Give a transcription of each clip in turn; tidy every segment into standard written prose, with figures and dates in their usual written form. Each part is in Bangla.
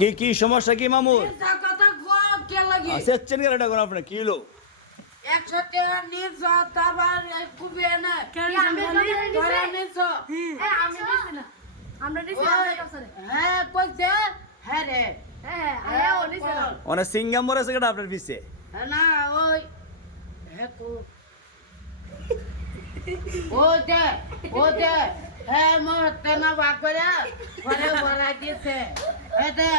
কি কি সমস্যা কি মামুর? কথা কো কে লাগি আসছেন কেন এটা কোন আপনি কি হলো? 100 টাকা নিছ তারপর কুবিয়ে না তোরা নিছ আমি নিছি না আমরা নিছি আমাদের কাছে হ্যাঁ কইছে হ্যাঁ রে হ্যাঁ ও নিছি না ওনা সিঙ্গাম মরেছে কেন আপনার পিছে? না ওই হ্যাঁ কো ওতে ওতে হ্যাঁ মরতে না বাকরে পরে বলা দিছে এটা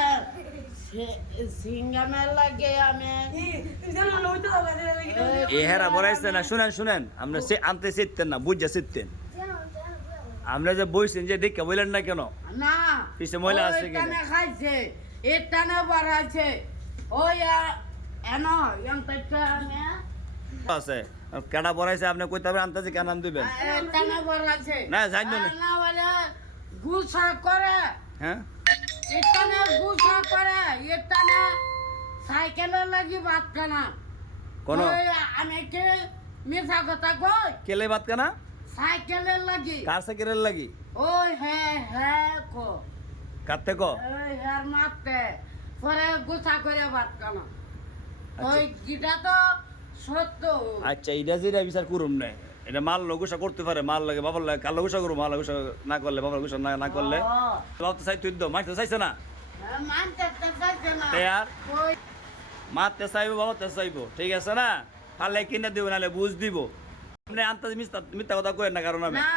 সিঙ্গামের লাগে আমি এ হেরা বলাইছে না, শুনেন শুনেন, আমরা সে আনতে শিখতেন না, বুঝা শিখতেন। আমরা যে বইছেন যে দেখে বললেন না কেন? না পিছে ময়লা আছে কিনা? এখানে খাইছে এখানে বাড়াইছে ওই এনো ইয়াং তাইকা আমি আছে কেডা বলাইছে আপনি কইতে হবে আনতেছে কেন নাম দিবেন? এখানে বাড়াইছে না, জানি না। না বলে গুছা করে হ্যাঁ এখানে গুছা করে এখানে সাইকেলের লাগি বাদ কানা কোন আমি কে মিছা কথা কই কেলে বাত কেনা? সাইকেলের লাগি কার সাইকেলের লাগি? ওই হ্যাঁ হ্যাঁ কো কাটতে ক ওই হ্যাঁ মারতে পরে গুছা করে বাদ কানা ওই গিটা তো সত্য আচ্ছা এটা যেটা বিচার করুম না, এটা মাল লগুসা করতে পারে, মাল লাগে বাবার লাগে, কাল লগুসা করুম, মাল লগুসা না করলে, বাবার লগুসা না করলে বাবা তো চাই তুই তো মারতে চাইছে না, মানতে তো চাইছে না তে আর ওই মারতে চাইবো, বাবা তো চাইবো, ঠিক আছে না? পারলে কিনে দিব, নাহলে বুঝ দিব। আপনি আনতে মিথ্যা কথা কয়েন না, কারণ আমি না